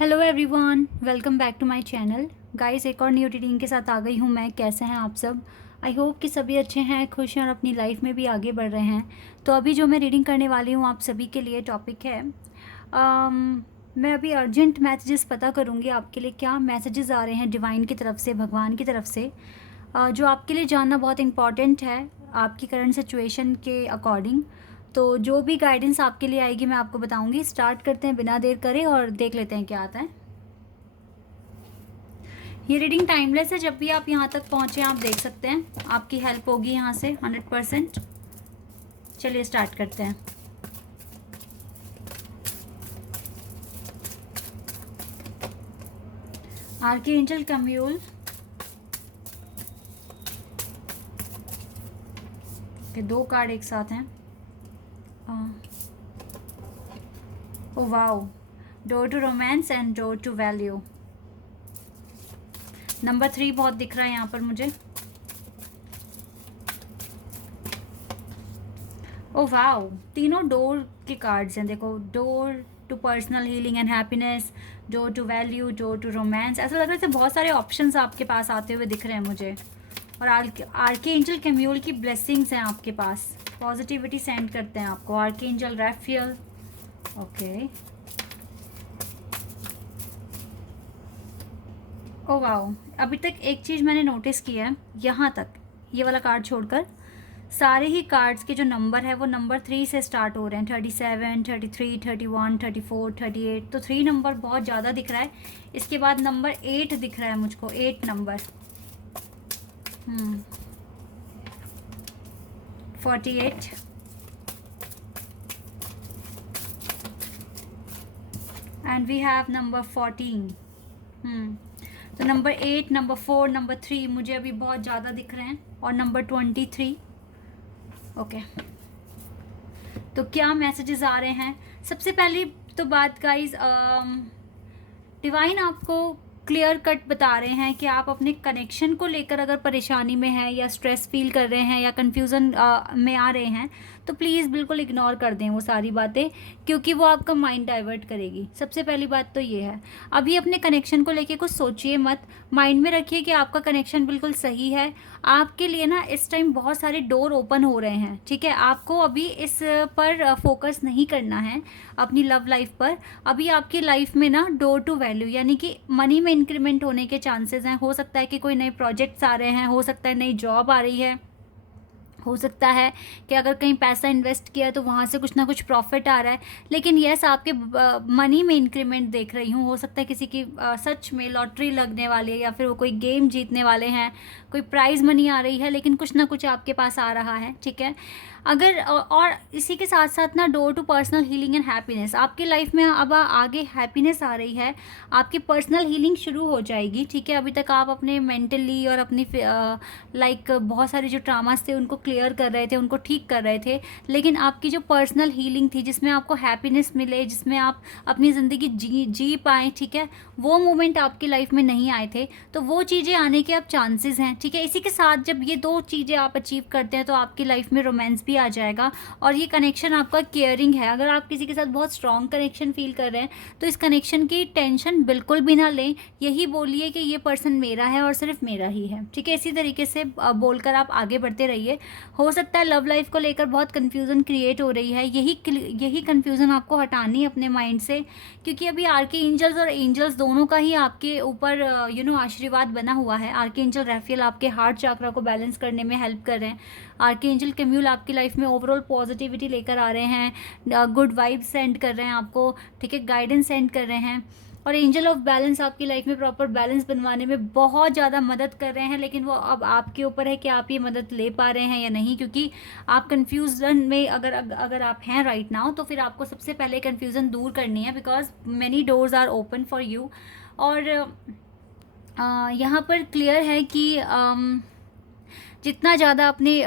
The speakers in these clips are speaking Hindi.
Hello everyone, welcome back to my channel. Guys, एक और न्यू रीडिंग के साथ आ गई हूँ मैं। कैसे हैं आप सब? आई होप कि सभी अच्छे हैं, खुश हैं और अपनी लाइफ में भी आगे बढ़ रहे हैं। तो अभी जो मैं रीडिंग करने वाली हूँ आप सभी के लिए टॉपिक है मैं अभी अर्जेंट मैसेजेस पता करूँगी आपके लिए, क्या मैसेजेस आ रहे हैं डिवाइन की तरफ से, भगवान की तरफ से, जो आपके लिए जानना बहुत इम्पॉर्टेंट है आपकी करंट सिचुएशन के अकॉर्डिंग। तो जो भी गाइडेंस आपके लिए आएगी मैं आपको बताऊंगी। स्टार्ट करते हैं बिना देर करे और देख लेते हैं क्या आता है। ये रीडिंग टाइमलेस है, जब भी आप यहाँ तक पहुँचे आप देख सकते हैं, आपकी हेल्प होगी यहाँ से 100%। चलिए स्टार्ट करते हैं। आर्कएंजल कैमियल के दो कार्ड एक साथ हैं। Oh wow, door to romance and door to value. Number 3 बहुत दिख रहा है यहाँ पर मुझे। ओ वाओ, तीनों डोर के कार्ड्स हैं। देखो, door to personal healing and happiness, door to value, door to romance. ऐसा लग रहा है बहुत सारे ऑप्शंस आपके पास आते हुए दिख रहे हैं मुझे। और आर्कएंजल कैमियल की ब्लेसिंग्स हैं आपके पास, पॉजिटिविटी सेंड करते हैं आपको। Archangel Raphael, okay. Oh wow, अभी तक एक चीज़ मैंने नोटिस की है, यहाँ तक ये वाला कार्ड छोड़कर सारे ही कार्ड्स के जो नंबर है वो नंबर 3 से स्टार्ट हो रहे हैं। 37, 33, 31, 34, 38। तो 3 नंबर बहुत ज़्यादा दिख रहा है। इसके बाद नंबर 8 दिख रहा है मुझको, 8 number. 48 and we have number 14। तो नंबर 8, नंबर 4, नंबर 3 मुझे अभी बहुत ज़्यादा दिख रहे हैं, और नंबर 23। ओके, तो क्या मैसेजेस आ रहे हैं? सबसे पहली तो बात गाइज, डिवाइन आपको क्लियर कट बता रहे हैं कि आप अपने कनेक्शन को लेकर अगर परेशानी में हैं या स्ट्रेस फील कर रहे हैं या कन्फ्यूज़न में आ रहे हैं, तो प्लीज़ बिल्कुल इग्नोर कर दें वो सारी बातें, क्योंकि वो आपका माइंड डाइवर्ट करेगी। सबसे पहली बात तो ये है, अभी अपने कनेक्शन को लेके कुछ सोचिए मत। माइंड में रखिए कि आपका कनेक्शन बिल्कुल सही है। आपके लिए ना इस टाइम बहुत सारे डोर ओपन हो रहे हैं, ठीक है। आपको अभी इस पर फोकस नहीं करना है, अपनी लव लाइफ पर। अभी आपकी लाइफ में ना डोर टू वैल्यू, यानी कि मनी में इंक्रीमेंट होने के चांसेस हैं। हो सकता है कि कोई नए प्रोजेक्ट्स आ रहे हैं, हो सकता है नई जॉब आ रही है, हो सकता है कि अगर कहीं पैसा इन्वेस्ट किया है तो वहाँ से कुछ ना कुछ प्रॉफिट आ रहा है। लेकिन यस, आपके मनी में इंक्रीमेंट देख रही हूँ। हो सकता है किसी की सच में लॉटरी लगने वाली है, या फिर वो कोई गेम जीतने वाले हैं, कोई प्राइज़ मनी आ रही है, लेकिन कुछ ना कुछ आपके पास आ रहा है, ठीक है। अगर और इसी के साथ साथ ना door to personal healing and happiness, आपकी लाइफ में अब आगे हैप्पीनेस आ रही है, आपकी पर्सनल हीलिंग शुरू हो जाएगी, ठीक है। अभी तक आप अपने मेंटली और अपनी लाइक बहुत सारे जो ट्रामास थे उनको क्लियर कर रहे थे, उनको ठीक कर रहे थे, लेकिन आपकी जो पर्सनल हीलिंग थी, जिसमें आपको हैप्पीनेस मिले, जिसमें आप अपनी ज़िंदगी जी पाएँ, ठीक है, वो मोमेंट आपकी लाइफ में नहीं आए थे। तो वो चीज़ें आने के अब चांसेस हैं, ठीक है। इसी के साथ जब ये दो चीज़ें आप अचीव करते हैं तो आपकी लाइफ में रोमांस भी आ जाएगा, और ये कनेक्शन आपका केयरिंग है। अगर आप किसी के साथ बहुत स्ट्रॉन्ग कनेक्शन फील कर रहे हैं तो इस कनेक्शन की टेंशन बिल्कुल भी ना लें। यही बोलिए कि ये पर्सन मेरा है और सिर्फ मेरा ही है, ठीक है। इसी तरीके से बोलकर आप आगे बढ़ते रहिए। हो सकता है लव लाइफ को लेकर बहुत कन्फ्यूज़न क्रिएट हो रही है, यही कन्फ्यूज़न आपको हटानी है अपने माइंड से, क्योंकि अभी आर्कएंजल्स और एंजल्स दोनों का ही आपके ऊपर आशीर्वाद बना हुआ है। आर्कएंजल रैफियल आपके हार्ट चक्रा को बैलेंस करने में हेल्प कर रहे हैं। आर्कएंजल कैमियल आपकी लाइफ में ओवरऑल पॉजिटिविटी लेकर आ रहे हैं, गुड वाइब्स सेंड कर रहे हैं आपको, ठीक है, गाइडेंस सेंड कर रहे हैं। और एंजल ऑफ बैलेंस आपकी लाइफ में प्रॉपर बैलेंस बनवाने में बहुत ज़्यादा मदद कर रहे हैं, लेकिन वो अब आपके ऊपर है कि आप ये मदद ले पा रहे हैं या नहीं, क्योंकि आप कन्फ्यूज़न में अगर आप हैं राइट नाउ, तो फिर आपको सबसे पहले कन्फ्यूज़न दूर करनी है, because many doors are open for you. और यहाँ पर क्लियर है कि जितना ज़्यादा अपने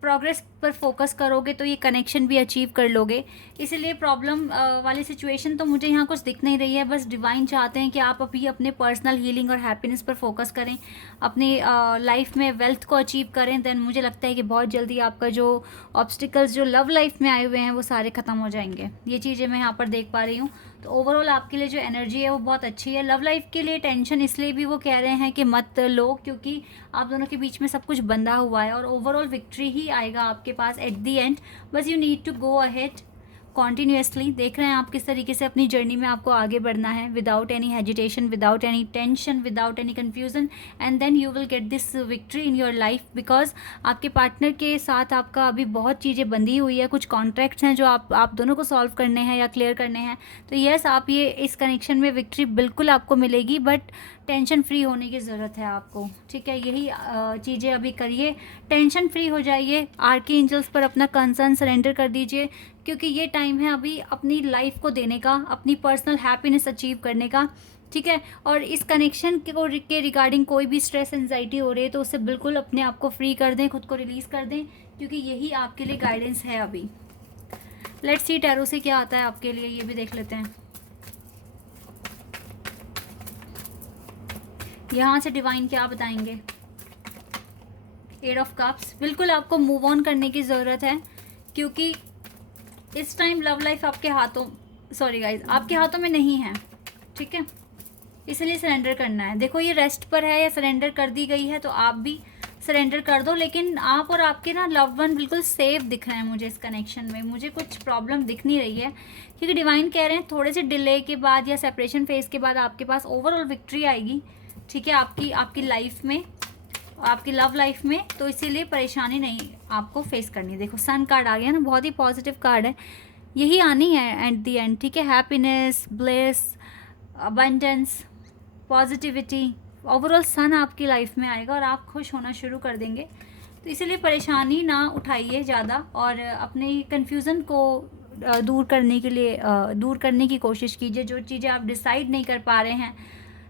प्रोग्रेस पर फोकस करोगे तो ये कनेक्शन भी अचीव कर लोगे। इसीलिए प्रॉब्लम वाली सिचुएशन तो मुझे यहाँ कुछ दिख नहीं रही है। बस डिवाइन चाहते हैं कि आप अभी अपने पर्सनल हीलिंग और हैप्पीनेस पर फोकस करें, अपनी लाइफ में वेल्थ को अचीव करें। देन मुझे लगता है कि बहुत जल्दी आपका जो ऑब्स्टिकल्स जो लव लाइफ में आए हुए हैं वो सारे ख़त्म हो जाएंगे। ये चीज़ें मैं यहाँ पर देख पा रही हूँ। तो ओवरऑल आपके लिए जो एनर्जी है वो बहुत अच्छी है। लव लाइफ के लिए टेंशन इसलिए भी वो कह रहे हैं कि मत लो, क्योंकि आप दोनों के बीच में सब कुछ बंधा हुआ है और ओवरऑल विक्ट्री ही आएगा आपके पास एट दी एंड। बस you need to go ahead continuously. देख रहे हैं आप किस तरीके से अपनी जर्नी में आपको आगे बढ़ना है, without any hesitation, without any tension, without any confusion, and then you will get this victory in your life. Because आपके पार्टनर के साथ आपका अभी बहुत चीज़ें बंधी हुई है, कुछ कॉन्ट्रैक्ट्स हैं जो आप दोनों को सॉल्व करने हैं या क्लियर करने हैं। तो येस, आप ये इस कनेक्शन में विक्ट्री बिल्कुल आपको मिलेगी, बट टेंशन फ्री होने की ज़रूरत है आपको। ठीक है, यही चीज़ें अभी करिए, टेंशन फ्री हो जाइए, आर्की एंजल्स पर अपना कंसर्न सरेंडर कर दीजिए, क्योंकि ये टाइम है अभी अपनी लाइफ को देने का, अपनी पर्सनल हैप्पीनेस अचीव करने का। ठीक है, और इस कनेक्शन के रिगार्डिंग कोई भी स्ट्रेस एंजाइटी हो रही है तो उससे बिल्कुल अपने आप को फ्री कर दें, खुद को रिलीज़ कर दें, क्योंकि यही आपके लिए गाइडेंस है अभी। लेट्स सी टैरो से क्या आता है आपके लिए, ये भी देख लेते हैं। यहाँ से डिवाइन क्या बताएंगे। 8 ऑफ कप्स, बिल्कुल आपको मूव ऑन करने की ज़रूरत है, क्योंकि इस टाइम लव लाइफ आपके हाथों, सॉरी गाइज, आपके हाथों में नहीं है। ठीक है, इसलिए सरेंडर करना है। देखो ये रेस्ट पर है या सरेंडर कर दी गई है, तो आप भी सरेंडर कर दो। लेकिन आप और आपके ना लव वन बिल्कुल सेफ दिख रहे हैं मुझे इस कनेक्शन में। मुझे कुछ प्रॉब्लम दिख नहीं रही है, क्योंकि डिवाइन कह रहे हैं थोड़े से डिले के बाद या सेपरेशन फेज के बाद आपके पास ओवरऑल विक्ट्री आएगी। ठीक है, आपकी लाइफ में, आपकी लव लाइफ में। तो इसीलिए परेशानी नहीं आपको फेस करनी। देखो सन कार्ड आ गया ना, बहुत ही पॉजिटिव कार्ड है, यही आनी है एट द एंड। ठीक है, happiness, bless, abundance, positivity, overall sun आपकी लाइफ में आएगा और आप खुश होना शुरू कर देंगे। तो इसीलिए परेशानी ना उठाइए ज़्यादा, और अपने कन्फ्यूज़न को दूर करने की कोशिश कीजिए। जो चीज़ें आप डिसाइड नहीं कर पा रहे हैं,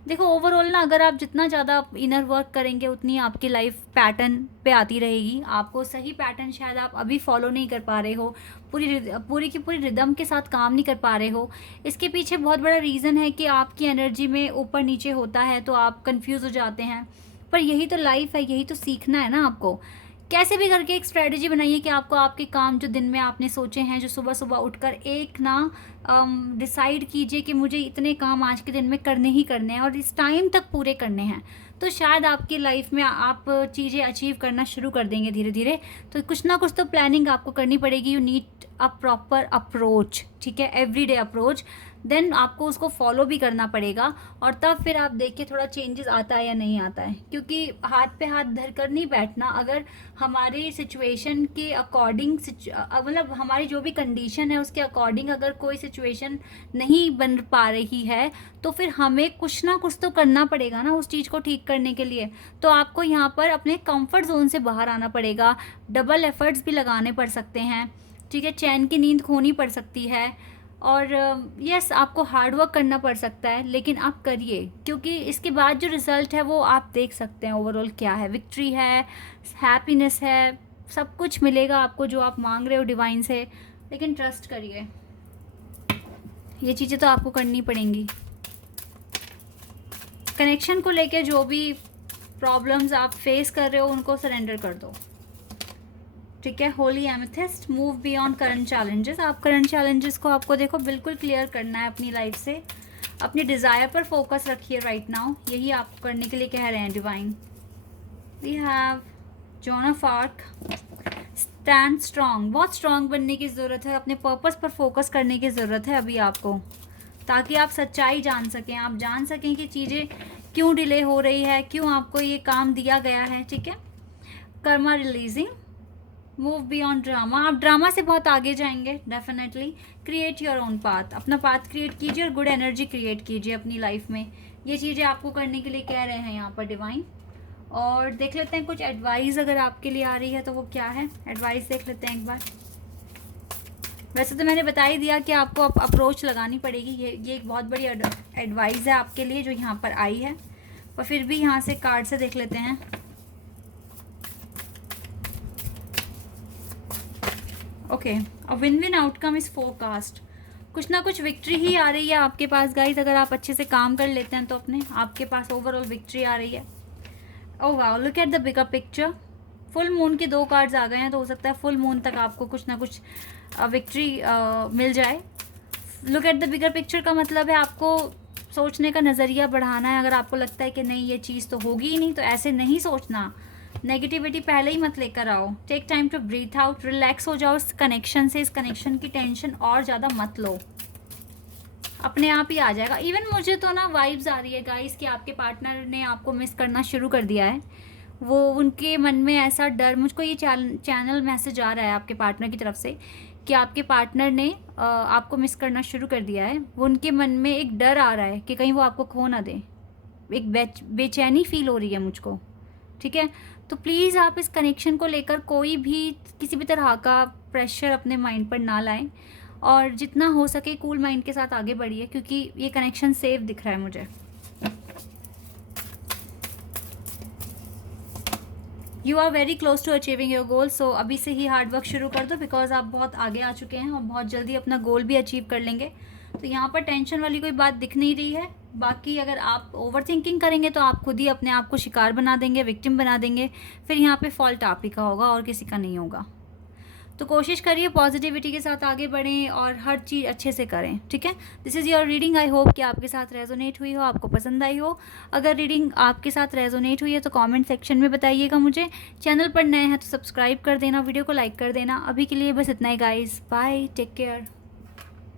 देखो ओवरऑल ना, अगर आप जितना ज़्यादा इनर वर्क करेंगे उतनी आपकी लाइफ पैटर्न पे आती रहेगी। आपको सही पैटर्न शायद आप अभी फॉलो नहीं कर पा रहे हो, पूरी की पूरी रिदम के साथ काम नहीं कर पा रहे हो। इसके पीछे बहुत बड़ा रीज़न है कि आपकी एनर्जी में ऊपर नीचे होता है, तो आप कंफ्यूज हो जाते हैं। पर यही तो लाइफ है, यही तो सीखना है ना आपको। कैसे भी करके एक स्ट्रेटजी बनाइए कि आपको आपके काम जो दिन में आपने सोचे हैं, जो सुबह सुबह उठकर एक ना डिसाइड कीजिए कि मुझे इतने काम आज के दिन में करने ही करने हैं और इस टाइम तक पूरे करने हैं। तो शायद आपकी लाइफ में आप चीज़ें अचीव करना शुरू कर देंगे धीरे धीरे। तो कुछ ना कुछ तो प्लानिंग आपको करनी पड़ेगी। You need a proper approach, ठीक है, एवरीडे अप्रोच। देन आपको उसको फॉलो भी करना पड़ेगा, और तब फिर आप देखिए थोड़ा चेंजेस आता है या नहीं आता है। क्योंकि हाथ पे हाथ धर कर नहीं बैठना। अगर हमारे सिचुएशन के अकॉर्डिंग, मतलब हमारी जो भी कंडीशन है उसके अकॉर्डिंग अगर कोई सिचुएशन नहीं बन पा रही है, तो फिर हमें कुछ ना कुछ तो करना पड़ेगा ना उस चीज़ को ठीक करने के लिए। तो आपको यहाँ पर अपने कंफर्ट जोन से बाहर आना पड़ेगा, डबल एफर्ट्स भी लगाने पड़ सकते हैं। ठीक है, चैन की नींद खोनी पड़ सकती है, और यस आपको हार्ड वर्क करना पड़ सकता है, लेकिन आप करिए, क्योंकि इसके बाद जो रिज़ल्ट है वो आप देख सकते हैं ओवरऑल क्या है। विक्ट्री है, हैप्पीनेस है, सब कुछ मिलेगा आपको जो आप मांग रहे हो डिवाइन से। लेकिन ट्रस्ट करिए, ये चीज़ें तो आपको करनी पड़ेंगी। कनेक्शन को लेके जो भी प्रॉब्लम्स आप फेस कर रहे हो उनको सरेंडर कर दो। ठीक है, Holi amethyst, move beyond current challenges. आप करंट चैलेंजेस को आपको देखो बिल्कुल क्लियर करना है अपनी लाइफ से। अपनी डिज़ायर पर फोकस रखिए राइट नाउ, यही आपको करने के लिए कह रहे हैं divine. We have Joan of Arc, stand strong. बहुत स्ट्रांग बनने की ज़रूरत है, अपने पर्पस पर फोकस करने की ज़रूरत है अभी आपको, ताकि आप सच्चाई जान सकें। आप जान सकें कि चीज़ें क्यों डिले हो रही है, क्यों आपको ये काम दिया गया है। ठीक है, Karma releasing, move beyond drama. आप ड्रामा से बहुत आगे जाएंगे definitely. Create your own path, अपना पाथ क्रिएट कीजिए और गुड एनर्जी क्रिएट कीजिए अपनी लाइफ में। ये चीज़ें आपको करने के लिए कह रहे हैं यहाँ पर डिवाइन। और देख लेते हैं कुछ एडवाइस अगर आपके लिए आ रही है तो वो क्या है। एडवाइस देख लेते हैं एक बार। वैसे तो मैंने बता ही दिया कि आपको अप्रोच लगानी पड़ेगी। ये एक बहुत बड़ी एडवाइस है आपके लिए जो यहाँ पर आई है, पर फिर भी यहाँ से कार्ड से देख लेते हैं। Okay, a win win outcome is forecast. कुछ ना कुछ विक्ट्री ही आ रही है आपके पास गाइज, अगर आप अच्छे से काम कर लेते हैं तो अपने आपके पास ओवरऑल विक्ट्री आ रही है। Oh wow, look at the bigger picture. Full moon के 2 कार्ड्स आ गए हैं, तो हो सकता है फुल मून तक आपको कुछ ना कुछ विक्ट्री मिल जाए। Look at the bigger picture का मतलब है आपको सोचने का नज़रिया बढ़ाना है। अगर आपको लगता है कि नहीं ये चीज़ तो होगी ही नहीं, तो ऐसे नहीं सोचना, नेगेटिविटी पहले ही मत लेकर आओ। Take time to breathe out, relax हो जाओ इस कनेक्शन से, इस कनेक्शन की टेंशन और ज़्यादा मत लो, अपने आप ही आ जाएगा। इवन मुझे तो ना वाइब्स आ रही है गाइस कि आपके पार्टनर ने आपको मिस करना शुरू कर दिया है। वो उनके मन में ऐसा डर, मुझको ये चैनल मैसेज आ रहा है आपके पार्टनर की तरफ से कि आपके पार्टनर ने आपको मिस करना शुरू कर दिया है। वो उनके मन में एक डर आ रहा है कि कहीं वो आपको खो ना दे, एक बेचैनी फील हो रही है मुझको, ठीक है। तो प्लीज़ आप इस कनेक्शन को लेकर कोई भी किसी भी तरह का प्रेशर अपने माइंड पर ना लाएं, और जितना हो सके कूल माइंड के साथ आगे बढ़िए, क्योंकि ये कनेक्शन सेफ दिख रहा है मुझे। You are very close to achieving your goal, so अभी से ही हार्ड वर्क शुरू कर दो, बिकॉज आप बहुत आगे आ चुके हैं और बहुत जल्दी अपना गोल भी अचीव कर लेंगे। तो यहाँ पर टेंशन वाली कोई बात दिख नहीं रही है। बाकी अगर आप ओवर थिंकिंग करेंगे तो आप खुद ही अपने आप को शिकार बना देंगे, विक्टिम बना देंगे, फिर यहाँ पे फॉल्ट आप ही का होगा और किसी का नहीं होगा। तो कोशिश करिए पॉजिटिविटी के साथ आगे बढ़ें और हर चीज़ अच्छे से करें, ठीक है। This is your reading, I hope कि आपके साथ रेजोनेट हुई हो, आपको पसंद आई हो। अगर रीडिंग आपके साथ रेजोनेट हुई है तो कमेंट सेक्शन में बताइएगा मुझे। चैनल पर नए हैं तो सब्सक्राइब कर देना, वीडियो को लाइक कर देना। अभी के लिए बस इतना ही गाइस, बाय, टेक केयर।